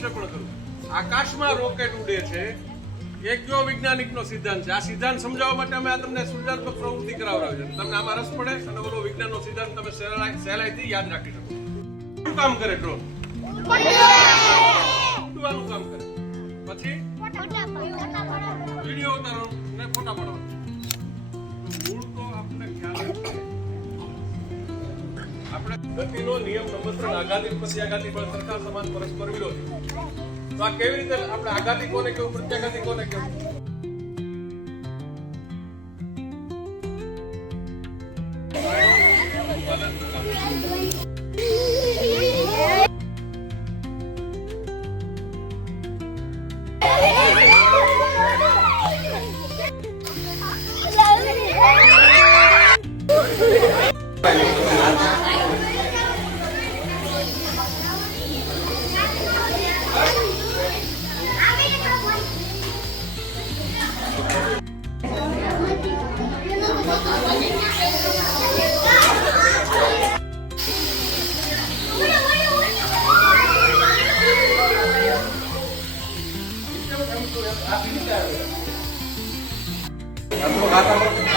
પ્રક્ષેપણ કરવું. આકાશમાં રોકેટ ઉડે છે એ કયો વૈજ્ઞાનિકનો સિદ્ધાંત છે? આ સિદ્ધાંત સમજાવવા માટે અમે આ તમને સૃજનાત્મક પ્રવૃત્તિ કરાવડાવી છે. તમને આમાં રસ પડે અને બોલો વિજ્ઞાનનો સિદ્ધાંત તમે સહેલાઈથી યાદ રાખી શકો. શું કામ કરે ડ્રોન? ઉડવાનું કામ કરે. પછી વિડીયો ઉતારવાનો ને ફોટા પાડવાનો. મૂળ તો આપણે ખ્યાલ છે. આપણે ગતિનો નિયમ નંબર 3 આઘાતી પ્રત્યાઘાતી બળ સરખા સમાન પરસ્પર વિરોધી. તો આ કેવી રીતે આપણે આઘાતી કોને કેવું પ્રત્યાઘાતી કોને કેવું? આ